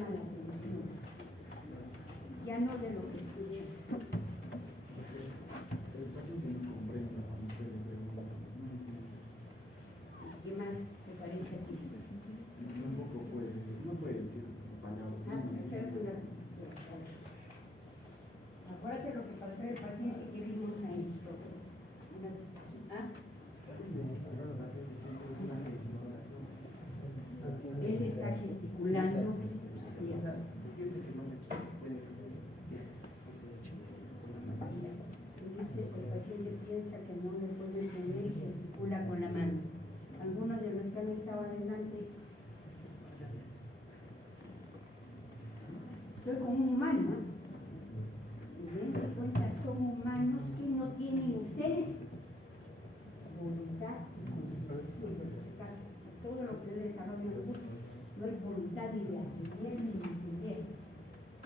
llama la atención, ya no de lo que escuchan. ¿Qué más te parece a ti? No puede decir palabras. Acuérdate lo que pasó el paciente que vimos ahí. Él está gesticulando. Dices que el paciente piensa que no le puede entender y gesticula con la mano. Algunos de los que han estado adelante. Estoy con un humano, ¿eh? Y dense cuenta, son humanos que no tienen ustedes voluntad y constitución, en este caso. Todo lo que desarrollan los cursos no es voluntad ni de aprender ni de entender.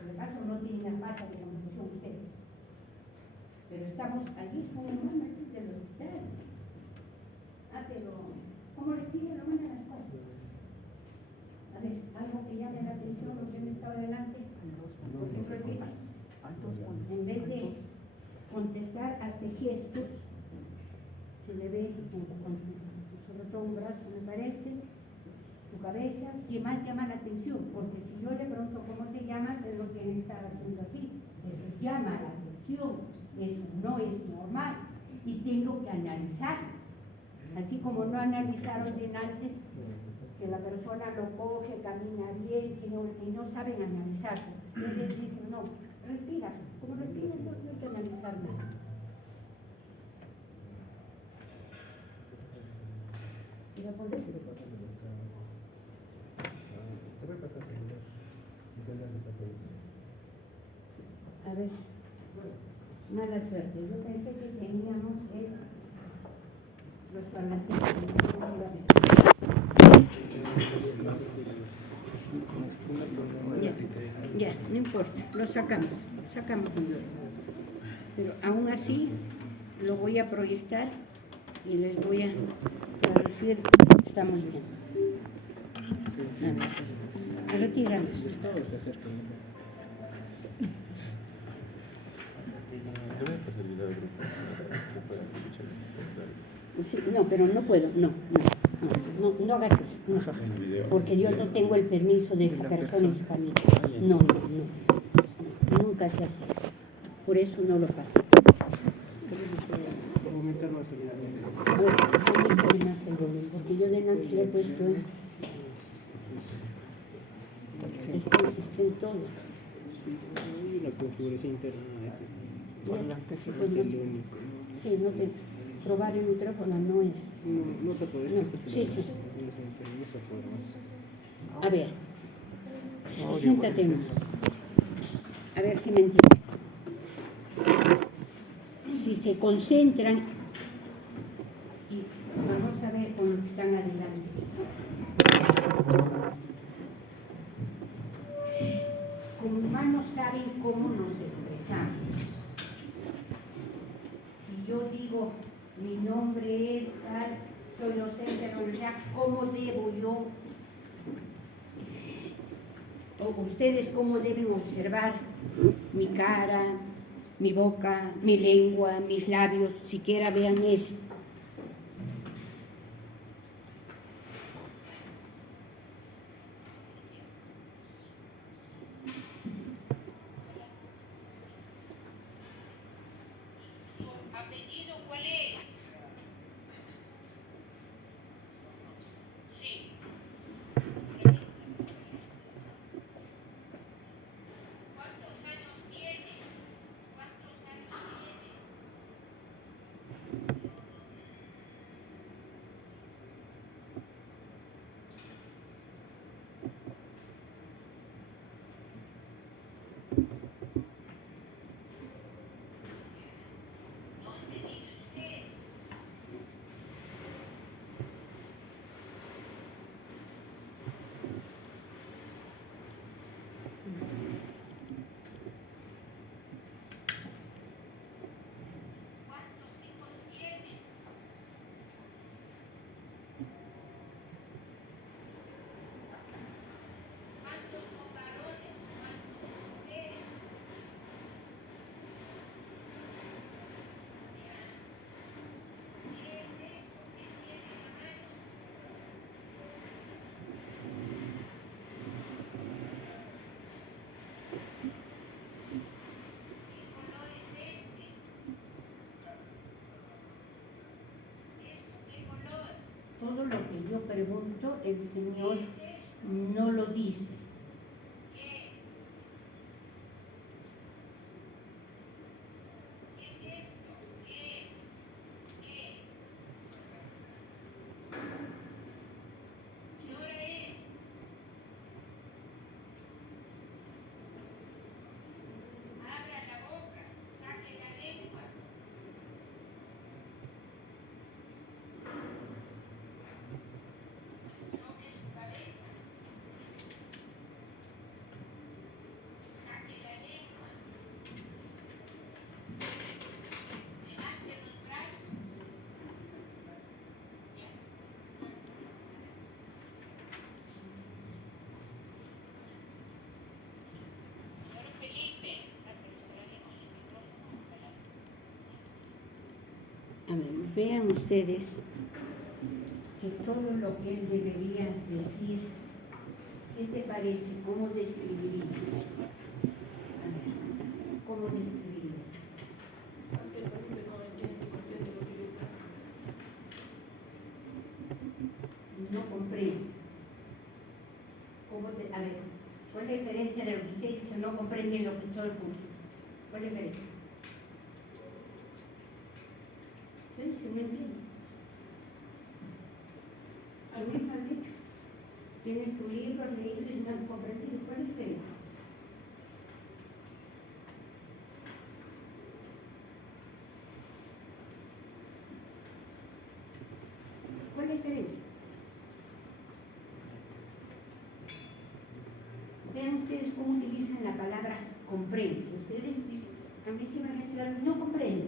En el caso no tienen la falta de condición ustedes. Pero estamos allí, son humanos del hospital. Pero ¿cómo les pide lo mandan las cosas? A ver, algo que llame la atención, los que han estado adelante. Por ejemplo, dice, en vez de contestar, hace gestos, se le ve sobre todo un brazo, me parece, su cabeza, que más llama la atención, porque si yo le pregunto cómo te llamas, es lo que él está haciendo así, eso llama la atención, eso no es normal, y tengo que analizar, así como no analizaron bien antes, que la persona lo coge, camina bien, y no saben analizar. Ustedes dicen, no, respira. Como respira, entonces no hay que analizar nada. ¿Sí va a poner? A ver, mala suerte. Yo pensé que teníamos los parlantines. Ya, no importa, lo sacamos. Pero aún así lo voy a proyectar y les voy a traducir. Estamos bien. Retírame. Sí, no, pero no puedo, no hagas eso, no, porque yo no tengo el permiso de esa persona en su camino. No, nunca se hace eso, por eso no lo paso. Aumentar más el volumen, porque yo delante le he puesto está en todo. Sí, la configuración interna Pues no, sí, no te probar el micrófono no es. No se puede. No, sí. No se puede. A ver, siéntate nomás. A ver si me entiendes. Si se concentran y vamos a ver con los que están adelante. Como humanos saben cómo nos expresamos. Si yo digo, mi nombre es tal, soy docente de la universidad, ¿cómo debo yo? O ustedes cómo deben observar mi cara, mi boca, mi lengua, mis labios, siquiera vean eso. eso el Señor no lo dice. A ver, vean ustedes que todo lo que él debería decir, ¿qué te parece? ¿Cómo describirías? A ver, ¿cómo describirías? No comprendo. A ver, ¿cuál es la diferencia de lo que usted dice? No comprende lo que todo el curso. ¿Cuál es la diferencia? ¿Sí? ¿Se me entiende? A mí me han dicho. Tienes tu libro, has leído y no has comprendido. ¿Cuál es la diferencia? ¿Cuál es la diferencia? Vean ustedes cómo utilizan la palabra comprende. Ustedes dicen, a mí sí me han no comprendo.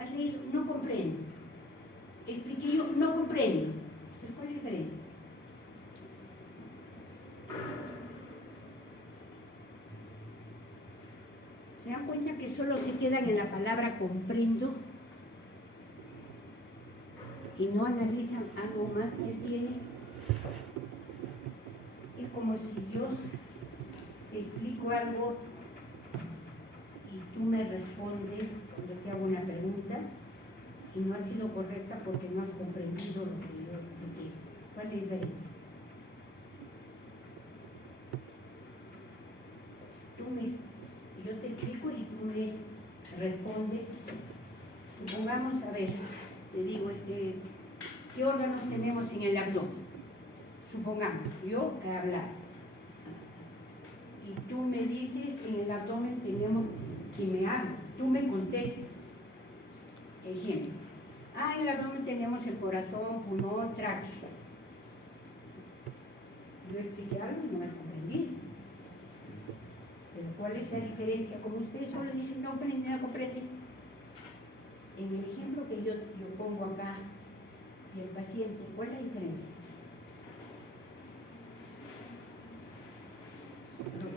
Has leído, no comprendo. Expliqué yo, no comprendo. Entonces, ¿cuál es la diferencia? ¿Se dan cuenta que solo se quedan en la palabra comprendo y no analizan algo más que él tiene? Es como si yo te explico algo y tú me respondes cuando te hago una pregunta y no ha sido correcta porque no has comprendido lo que yo expliqué. ¿Cuál es la diferencia? Yo te explico y tú me respondes. Supongamos, a ver, te digo, ¿qué órganos tenemos en el abdomen? Supongamos, yo he hablado. Y tú me dices, en el abdomen tenemos, que me hablas, tú me contestas. Ejemplo. En el abdomen tenemos el corazón, pulmón, tráquea. Yo expliqué algo y no me comprendí. Pero ¿cuál es la diferencia? Como ustedes solo dicen, no comprende, no comprende. En el ejemplo que yo pongo acá, y el paciente, ¿cuál es la diferencia? El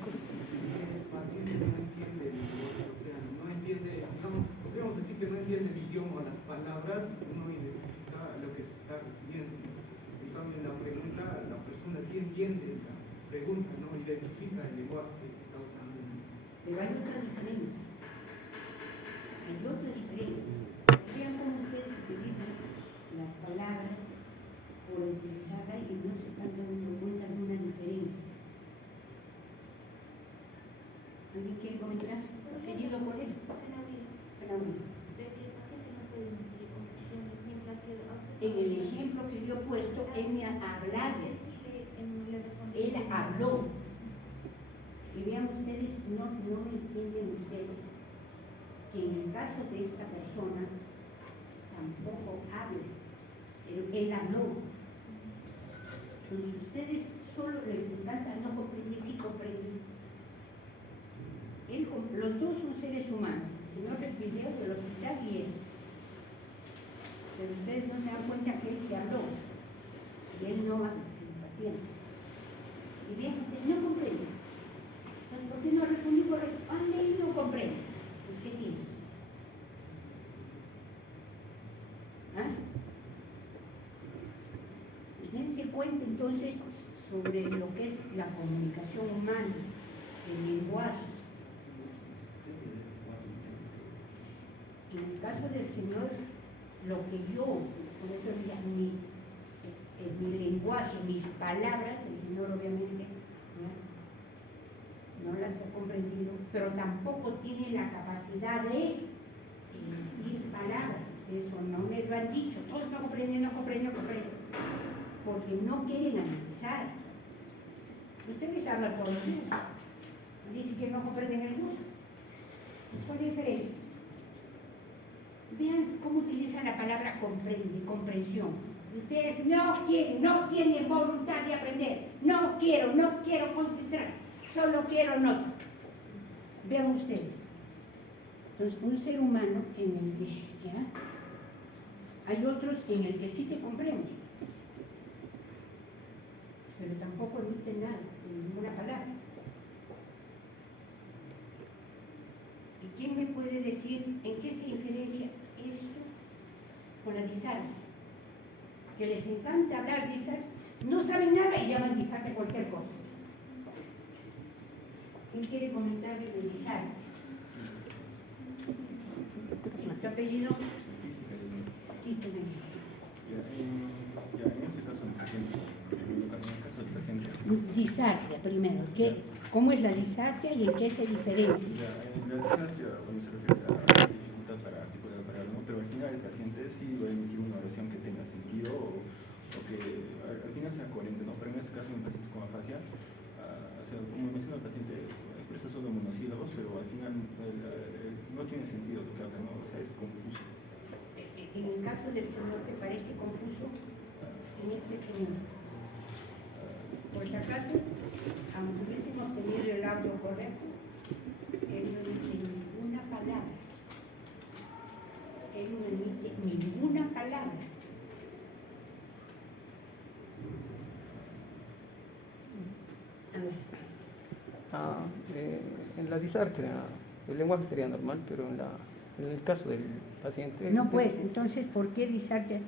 paciente no entiende el lenguaje, o sea, no entiende, digamos, podríamos decir que no entiende el idioma, las palabras, no identifica lo que se está viendo. En cambio, en la pregunta, la persona sí entiende la pregunta, no identifica el lenguaje que se está usando. Pero hay otra diferencia. Hay otra diferencia. Vean cómo ustedes utilizan las palabras por utilizarlas y no se están dando cuenta de una diferencia. ¿Alguien quiere comentar? ¿Pedido por eso? En el ejemplo que yo he puesto, él me ha hablado. Él habló. Y vean ustedes, no me entienden ustedes, que en el caso de esta persona tampoco habla, pero él habló. Entonces ustedes solo les encanta no comprender, sí comprenden. Los dos son seres humanos, el señor del video del hospital y él. Pero ustedes no se dan cuenta que él se habló y él no habla, el paciente. Y bien, ustedes no comprenden. Entonces, ¿por qué no respondí correcto? Leí y no comprendo. Pues, ¿qué tiene? Dense cuenta entonces sobre lo que es la comunicación humana, el lenguaje. En el caso del Señor, lo que yo, por eso decía, mi lenguaje, mis palabras, el Señor obviamente no las ha comprendido, pero tampoco tiene la capacidad de decir palabras. Eso no me lo han dicho. Todos están comprendiendo, porque no quieren analizar. Ustedes hablan todos los días, dicen que no comprenden el curso. ¿Cuál es la diferencia? Vean cómo utilizan la palabra comprende, comprensión. Ustedes no tienen voluntad de aprender. No quiero concentrar, solo quiero nota. Vean ustedes. Entonces, un ser humano en el que hay otros en el que sí te comprende, pero tampoco emiten nada, ninguna palabra. ¿Y quién me puede decir en qué se diferencia esto con la disartia? Que les encanta hablar disartia, no saben nada y llaman disartia cualquier cosa. ¿Quién quiere comentar de disartia? Sí, ¿tu apellido? Ya, en este caso del paciente, Disartia primero. ¿Cómo es la disartia y en qué se diferencia? La disartia, bueno, se refiere a la dificultad para articular para algo, pero al final el paciente sí va a emitir una oración que tenga sentido o que al final sea coherente, ¿no? Pero en este caso en pacientes con afasia, o sea, como menciona el paciente, expresa solo monosílabos, pero al final no tiene sentido lo que habla, ¿no? O sea, es confuso. En el caso del Señor, ¿te parece confuso? En este Señor. Por si acaso, aunque hubiésemos tenido el audio correcto, él no emite ninguna palabra. Él no emite ninguna palabra. A ver. En la disartria, el lenguaje sería normal, pero en el caso del paciente... No, pues, entonces, ¿por qué disartia?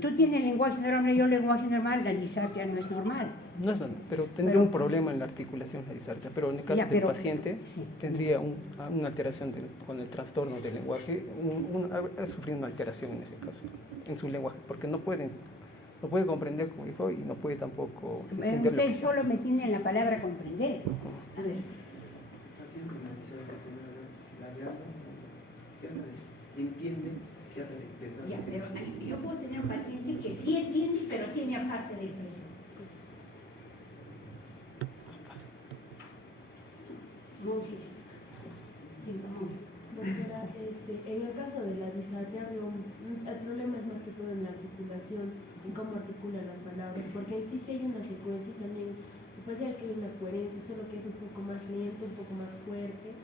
Tú tienes lenguaje normal, yo lenguaje normal, la disartia no es normal. No es normal, pero tendría un problema en la articulación la disartia, pero en el caso del paciente sí, tendría una alteración con el trastorno del lenguaje, ha sufrido una alteración en ese caso, en su lenguaje, porque no puede comprender, como dijo, y no puede tampoco entender. Usted solo me tiene la palabra comprender. A ver. Entiende, Ya, pero yo puedo tener un paciente que sí entiende, pero tiene afasia de expresión. Muy bien. Doctora, en el caso de la disartria, el problema es más que todo en la articulación, en cómo articula las palabras, porque en sí hay una secuencia y también se parece que hay una coherencia, solo que es un poco más lento, un poco más fuerte.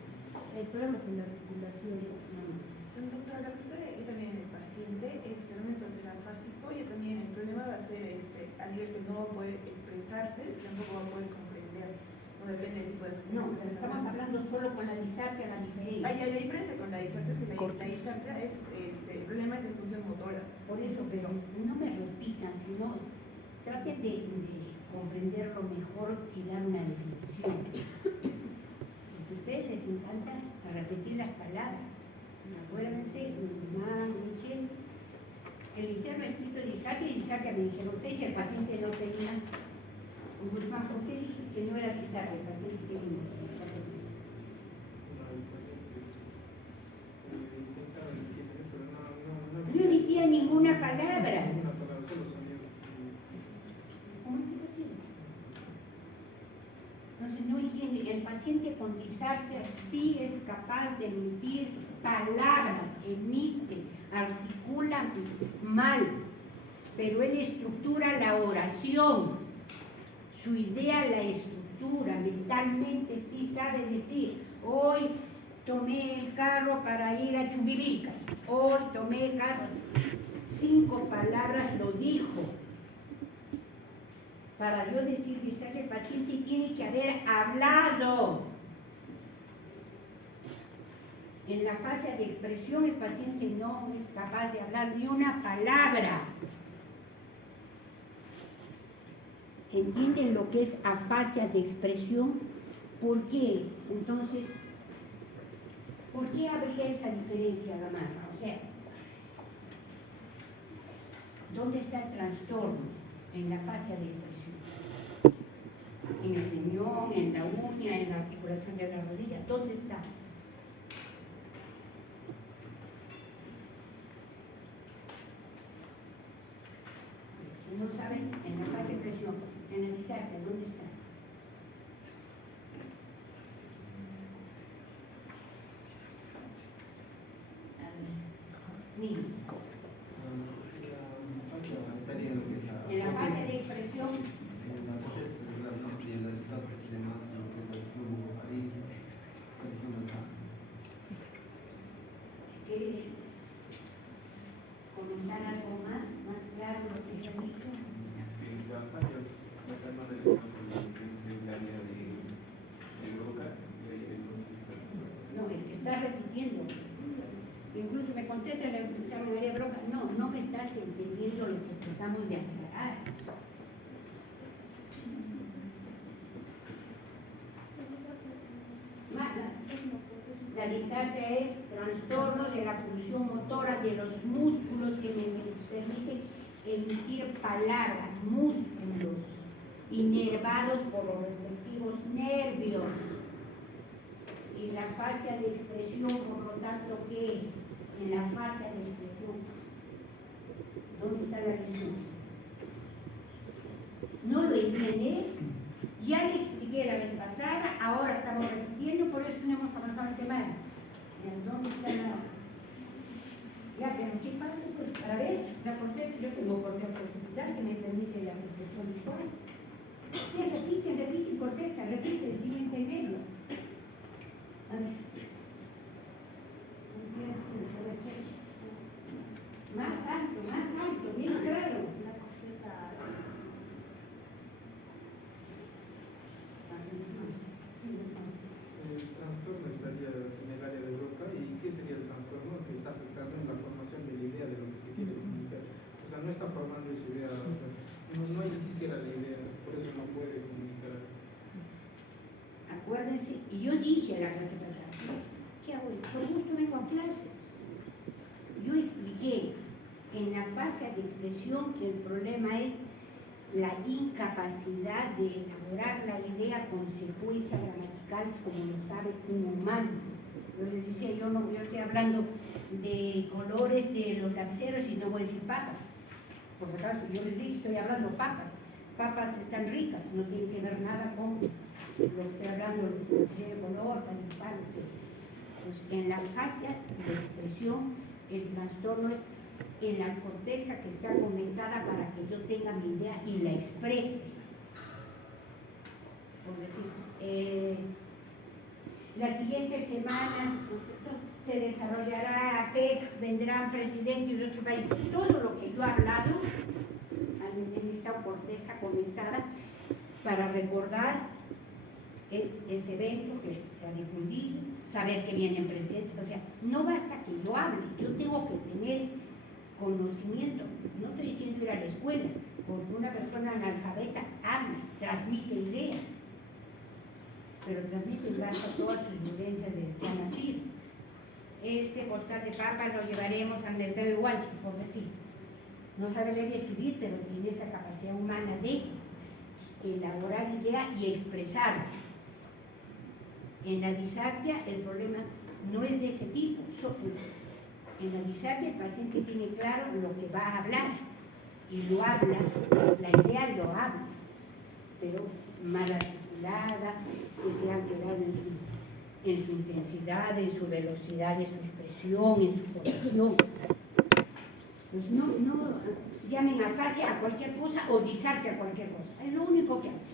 El problema es en la articulación. Doctora, usted y también el paciente, momento será afásico y también el problema va a ser a nivel que no va a poder expresarse, tampoco va a poder comprender. No depende del tipo de paciente. No, pero estamos hablando solo con la disartria, la diferencia. Hay la diferencia con la disartria, es que la disartria es, el problema es de función motora. Por eso, pero no me repitan, sino traten de comprenderlo mejor y dar una definición. Porque a ustedes les encanta repetir las palabras. Acuérdense, Guzmán, Michel, el interno escrito de disartria y disartria me dijeron, usted si el paciente no tenía, Guzmán, ¿por qué dijiste que no era disartria el paciente que vimos? No emitía ninguna palabra. ¿Cómo es posible? Entonces no entiende, el paciente con disartria sí es capaz de emitir palabras, emite, articula mal, pero él estructura la oración, su idea la estructura, mentalmente sí sabe decir, hoy tomé el carro para ir a Chubivilcas, hoy tomé el carro, 5 palabras lo dijo. Para yo decir disartria, el paciente tiene que haber hablado. En la fase de expresión el paciente no es capaz de hablar ni una palabra. ¿Entienden lo que es afasia de expresión? ¿Por qué? Entonces, ¿por qué habría esa diferencia, Gamarra? O sea, ¿dónde está el trastorno? en la fascia de expresión, en el riñón, en la uña, en la articulación de la rodilla. ¿Dónde está? Si no sabes, en la fascia de expresión, en la disarquia, ¿dónde está? A ver, niño. En la fase de expresión, ¿quieres comentar algo más claro lo que yo he dicho? La fascia está más relacionada con lo que es el área de Broca y ahí el No, es que estás repitiendo. Incluso me contesta la examen de Broca. No me estás entendiendo lo que tratamos de aclarar. La disarquia es trastorno de la función motora de los músculos que me permiten emitir palabras, músculos inervados por los respectivos nervios. Y la fascia de expresión, por lo tanto, ¿qué es? En la fascia de expresión. ¿Dónde está la lesión? ¿No lo entiendes? Ya le expliqué la vez pasada, ahora estamos repitiendo, por eso no hemos avanzado el tema. ¿Dónde está la...? Ya, pero ¿qué pasa? Pues para ver, la corteza, yo tengo corteza occipital que me permite la percepción visual. Sí, repite, corteza, repite, sin entenderlo. A ver. Más alto, bien claro. La corteza. El trastorno estaría en el área de Broca. ¿Y qué sería el trastorno? Que está afectando en la formación de la idea de lo que se quiere comunicar. O sea, no está formando esa idea, o sea, no hay ni siquiera la idea, por eso no puede comunicar. Acuérdense, y yo dije a la clase pasada, ¿qué hago? Por gusto vengo a clases. Yo expliqué en la fase de expresión que el problema es la incapacidad de elaborar la idea con secuencia gramatical como lo sabe un humano. Yo les decía, yo estoy hablando de colores de los lapiceros y no voy a decir papas. Por si acaso, yo les dije, estoy hablando papas. Papas están ricas, no tienen que ver nada con lo que estoy hablando, de color, tal y cual, etc. Pues en la fascia de expresión, el trastorno es en la corteza que está conectada para que yo tenga mi idea y la exprese. Por decir, la siguiente semana se desarrollará APEC, vendrán presidentes de otros países. Todo lo que yo he hablado en esta corteza conectada para recordar ese evento que se ha difundido, saber que vienen presidentes. O sea, no basta que yo hable, yo tengo que tener conocimiento. No estoy diciendo ir a la escuela, porque una persona analfabeta habla, transmite ideas, pero transmite en base a todas sus vivencias desde que ha nacido. Este costal de papa lo llevaremos al mercado de Huanchi, por decir. No sabe leer y escribir, pero tiene esa capacidad humana de elaborar idea y expresar. En la disarquia el problema no es de ese tipo. En la disarquia el paciente tiene claro lo que va a hablar y lo habla, la idea lo habla, pero mal articulada, que se ha alterado en su intensidad, en su velocidad, en su expresión, en su formación. Pues no llamen afasia a cualquier cosa o disarquia a cualquier cosa, es lo único que hace.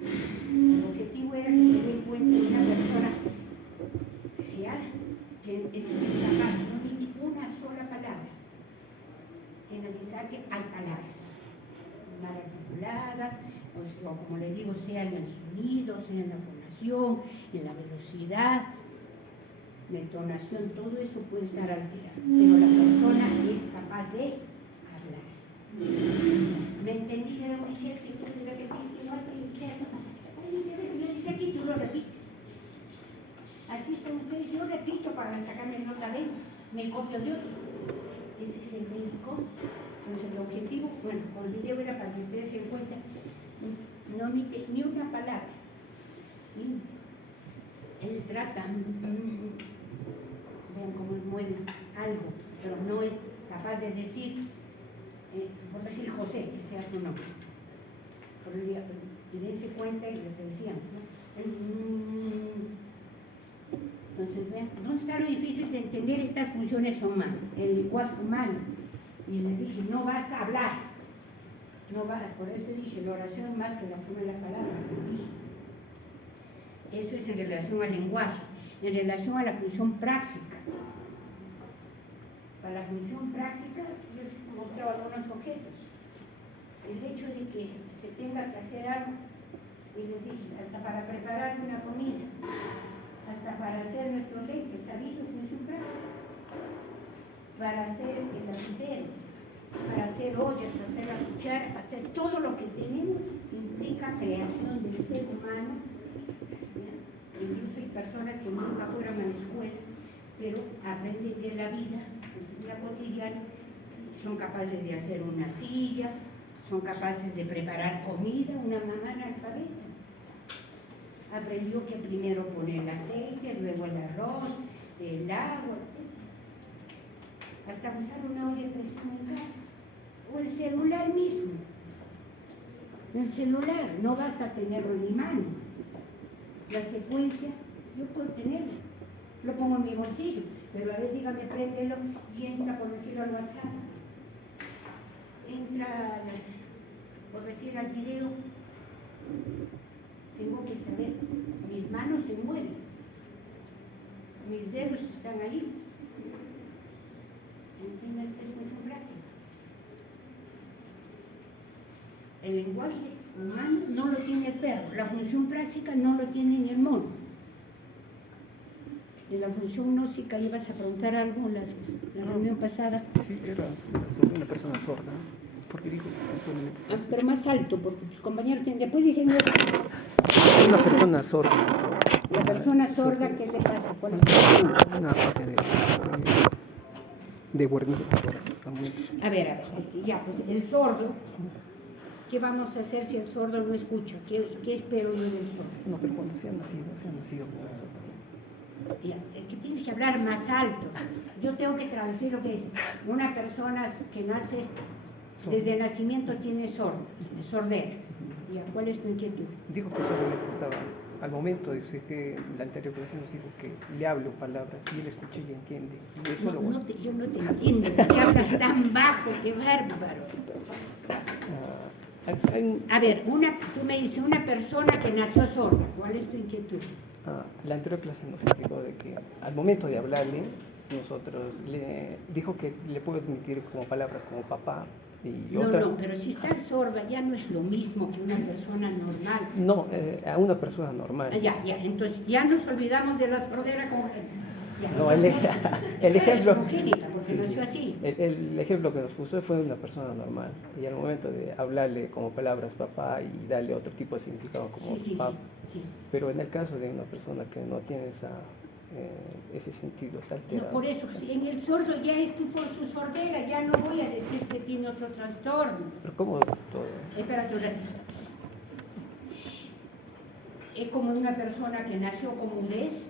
El objetivo era que se dé cuenta de una persona real que es incapaz, no dice una sola palabra. En la disarquia hay palabras mal articuladas, o como le digo, sea en el sonido, sea en la fonación, en la velocidad, la entonación, todo eso puede estar alterado, pero la persona es capaz de hablar. ¿Me entendí? Era un chef que tú le repetiste, no te yo dice aquí, tú lo repites. Así están ustedes, yo repito para sacarme nota de me copio de otro. ese se verificó. Entonces el objetivo, bueno, con el video era para que ustedes se den cuenta, no omite ni una palabra. Él trata, vean cómo mueve algo, pero no es capaz de decir, por decir José, que sea su nombre. Y dense cuenta y lo que decíamos, ¿no? Entonces, vean, ¿dónde está lo difícil de entender estas funciones humanas? El lenguaje humano. Y les dije, no basta hablar. No va, por eso dije, la oración es más que la suma de la palabra. Les dije. Eso es en relación al lenguaje, en relación a la función práctica. Para la función práctica, yo les mostraba algunos objetos. El hecho de que se tenga que hacer algo, y les dije, hasta para preparar una comida, hasta para hacer nuestros lentes, ¿sabido? Función práctica. Para hacer el lapicero, para hacer ollas, para hacer la cuchara, para hacer todo lo que tenemos, implica creación del ser humano. Incluso hay personas que nunca fueron a la escuela, pero aprenden de la vida, de su vida cotidiana, son capaces de hacer una silla, son capaces de preparar comida, una mamá analfabeta. Aprendió que primero poner el aceite, luego el arroz, el agua, etc. Hasta usar una olla de presión en casa, o el celular mismo. El celular, no basta tenerlo en mi mano. La secuencia, yo puedo tenerlo, lo pongo en mi bolsillo, pero a veces dígame, préndelo y entra, por decirlo, al WhatsApp, entra, por decir, al video. Tengo que saber, mis manos se mueven, mis dedos están ahí. ¿Entienden? Es función práctica. El lenguaje humano no lo tiene el perro, la función práctica no lo tiene ni el mono. De la función gnóstica ibas a preguntar algo en la reunión pasada. Sí, era sobre una persona sorda, porque dijo que solamente... Pero más alto, porque tus compañeros tienen... Después dicen... Una persona sorda. La persona sorda, ¿qué le pasa? ¿Cuál es el problema? Una fase de guarnición. A ver, es que ya, pues el sordo, ¿qué vamos a hacer si el sordo no escucha? ¿Qué espero yo del sordo? No, pero cuando se han nacido con eso. Ya, que tienes que hablar más alto. Yo tengo que traducir lo que es una persona que nace, desde el nacimiento tiene sordera. Ya, ¿cuál es tu inquietud? Digo que solamente estaba, al momento de que la anterior profesión nos dijo que le hablo palabras y él escucha y entiende. Y eso yo no te entiendo, porque hablas tan bajo, qué bárbaro. A ver, tú me dices una persona que nació sorda, ¿cuál es tu inquietud? La anterior clase nos explicó de que al momento de hablarle, nosotros le dijo que le puedo admitir como palabras como papá y otra. No, pero si está sorda ya no es lo mismo que una persona normal. No, a una persona normal. Ya, entonces ya nos olvidamos de la sordera como... Ya. No, el ejemplo... Es congénita, porque nació así. El ejemplo que nos puso fue una persona normal. Y al momento de hablarle como palabras papá y darle otro tipo de significado como papá. Sí. Pero en el caso de una persona que no tiene ese sentido, está alterado. No, por eso, en el sordo ya es por su sordera, ya no voy a decir que tiene otro trastorno. Pero ¿cómo todo? Espérate un ratito. Es como una persona que nació con mudez.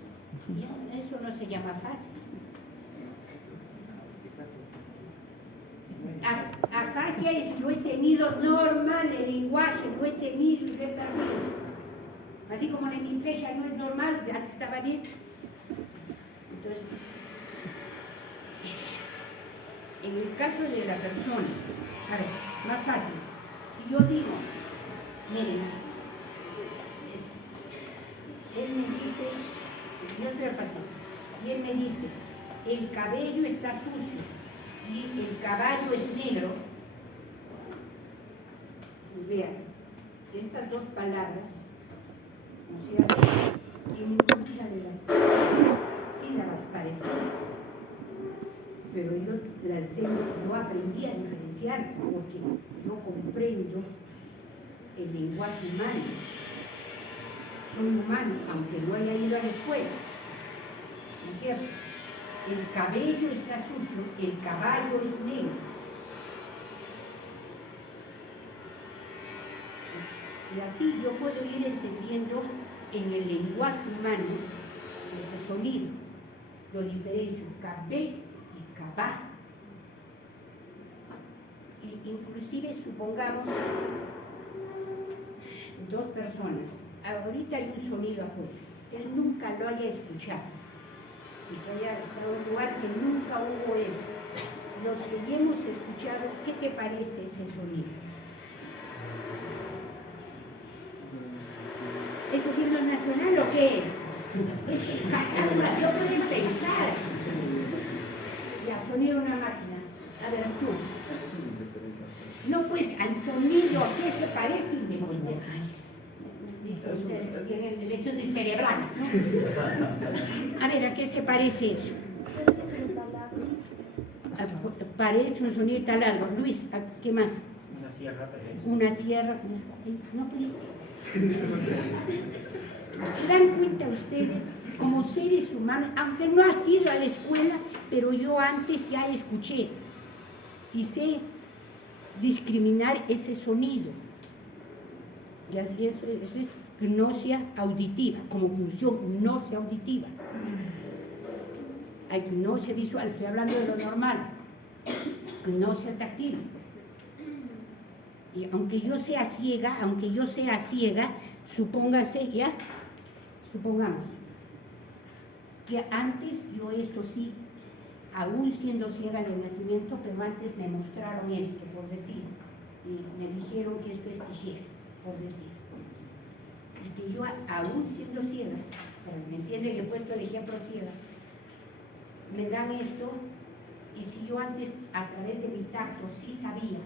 Eso no se llama fácil. Afasia es lo he tenido normal, el lenguaje lo he tenido y lo he perdido. Así como la hemiplegia no es normal, ya estaba bien. Entonces, en el caso de la persona, a ver, más fácil, si yo digo, miren, él me dice, yo soy el paciente, y él me dice, el cabello está sucio y el caballo es negro. Vean, estas dos palabras, o sea, tienen muchas de las sílabas parecidas, pero yo aprendí a diferenciar porque yo comprendo el lenguaje humano. Soy humano, aunque no haya ido a la escuela, ¿no es cierto? el cabello está sucio, el caballo es negro. Y así yo puedo ir entendiendo en el lenguaje humano ese sonido. Lo diferencio, cabé y cabá. Inclusive supongamos dos personas, ahorita hay un sonido afuera, él nunca lo haya escuchado y que haya estado en un lugar que nunca hubo eso. Los que hemos escuchado, ¿qué te parece ese sonido? ¿Es el himno nacional o qué es? No pueden pensar. Ya, sonido de una máquina. A ver, tú. No, pues al sonido, ¿a qué se parece? Y me contesta. Dice, ustedes tienen lesiones cerebrales, ¿no? A ver, ¿a qué se parece eso? Parece un sonido tal algo. Luis, ¿qué más? Una sierra, parece. Una sierra. No pudiste. ¿Se dan cuenta ustedes, como seres humanos, aunque no has ido a la escuela, pero yo antes ya escuché y sé discriminar ese sonido? Y así eso es gnosia auditiva, como función gnosia auditiva. Hay gnosia visual, estoy hablando de lo normal, gnosia táctil. Y aunque yo sea ciega, supóngase, ya, supongamos que antes yo esto sí, aún siendo ciega de nacimiento, pero antes me mostraron esto, por decir, y me dijeron que esto es tijera, por decir. Y que yo, aún siendo ciega, pero me entienden que he puesto el ejemplo ciega, me dan esto, y si yo antes, a través de mi tacto, sí sabía,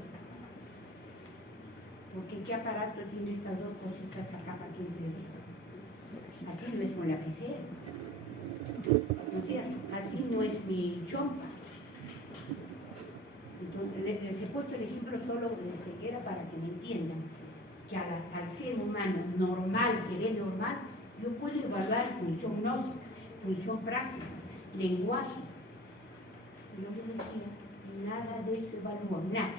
porque qué aparato tiene estas dos cositas acá para que entre. Así no es un lapicero, ¿no es cierto? Así no es mi chompa. Entonces, les he puesto el ejemplo solo de ceguera para que me entiendan que al ser humano normal, que ve normal, yo puedo evaluar función gnóstica, función práctica, lenguaje. Yo les decía, nada de eso evalúo, nada.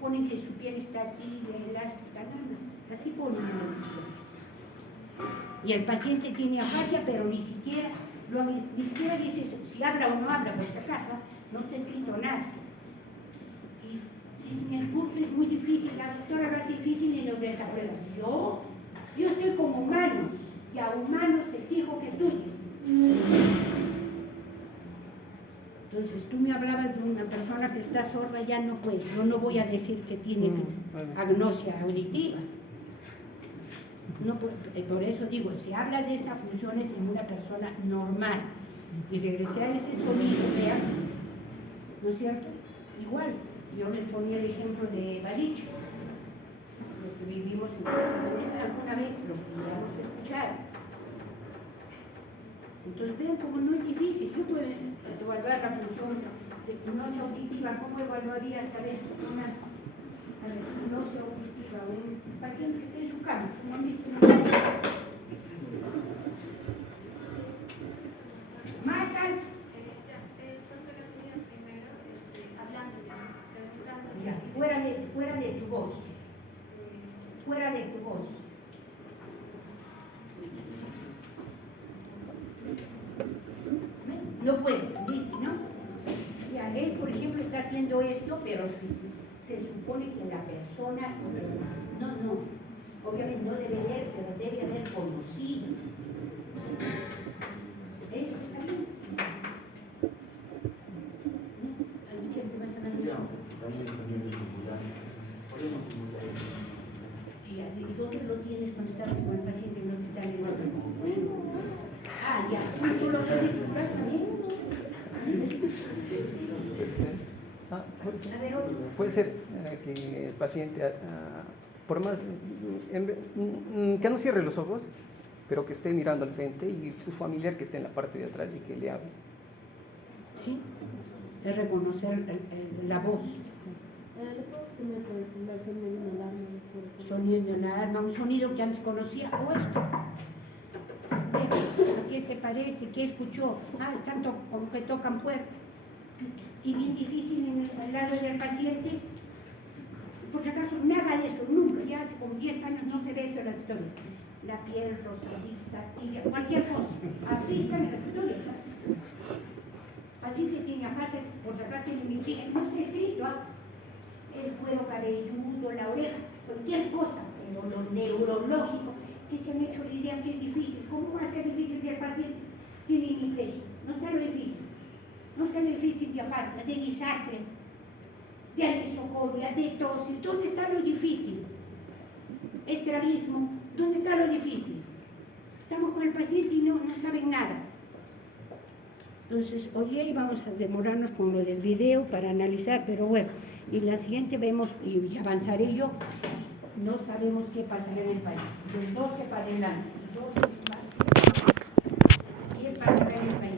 Ponen que su piel está tibia, elástica, nada más. Así ponen en las historias. Y el paciente tiene afasia, pero ni siquiera dice eso. Si habla o no habla, por si acaso, no está escrito nada. Y si en el curso es muy difícil, la doctora lo hace difícil y nos desaprueba. Yo estoy con humanos, y a humanos exijo que estudien. Entonces, tú me hablabas de una persona que está sorda, ya no pues, no voy a decir que tiene agnosia auditiva. No, por eso digo, se habla de esas funciones en una persona normal. Y regresé a ese sonido, vean, ¿no es cierto? Igual, yo les ponía el ejemplo de Balich, lo que vivimos alguna vez, lo que podamos escuchar. Entonces vean cómo no es difícil. Yo puedo evaluar la función de gnosia auditiva. ¿Cómo evaluaría saber una gnosia auditiva? Un paciente que esté en su cama. ¿No han visto? Más alto. Ya, fuera de tu voz. Fuera de tu voz. No puede, dice, ¿no? Ya, él, por ejemplo, está haciendo esto, pero se supone que la persona, obviamente no debe ver, pero debe haber conocido. Eso está bien. ¿Y dónde lo tienes cuando estás con el paciente en el hospital? Ah, ya, ¿tú lo tienes también? Puede ser que el paciente, por más que no cierre los ojos, pero que esté mirando al frente y su familiar que esté en la parte de atrás y que le hable. Sí, es reconocer la voz. ¿Le puedo poner por el celular sonido de una alarma? Sonido de una alarma, un sonido que antes conocía, o esto. ¿A qué se parece? parece? ¿Qué escuchó? Ah, es tanto como que tocan puertas. Y bien difícil en el lado del paciente. Por si acaso, nada de eso, nunca. Ya hace como 10 años no se ve eso en las historias. La piel rosadita, tibia, cualquier cosa. Así están en las historias. Así se tiene afasia, por si acaso tiene mentira. No está escrito, ¿ah? El cuero cabelludo, la oreja, cualquier cosa, pero lo neurológico, que se han hecho la idea que es difícil. ¿Cómo va a ser difícil que el paciente tiene hemiplegia? No está lo difícil. No está lo difícil de afasia, de disartria, de anisocoria, de tosis. ¿Dónde está lo difícil? Estrabismo. ¿Dónde está lo difícil? Estamos con el paciente y no saben nada. Entonces, hoy vamos a demorarnos con lo del video para analizar, pero bueno, y la siguiente vemos, y avanzaré yo, no sabemos qué pasará en el país. Del 12 para adelante. ¿Qué pasará en el país?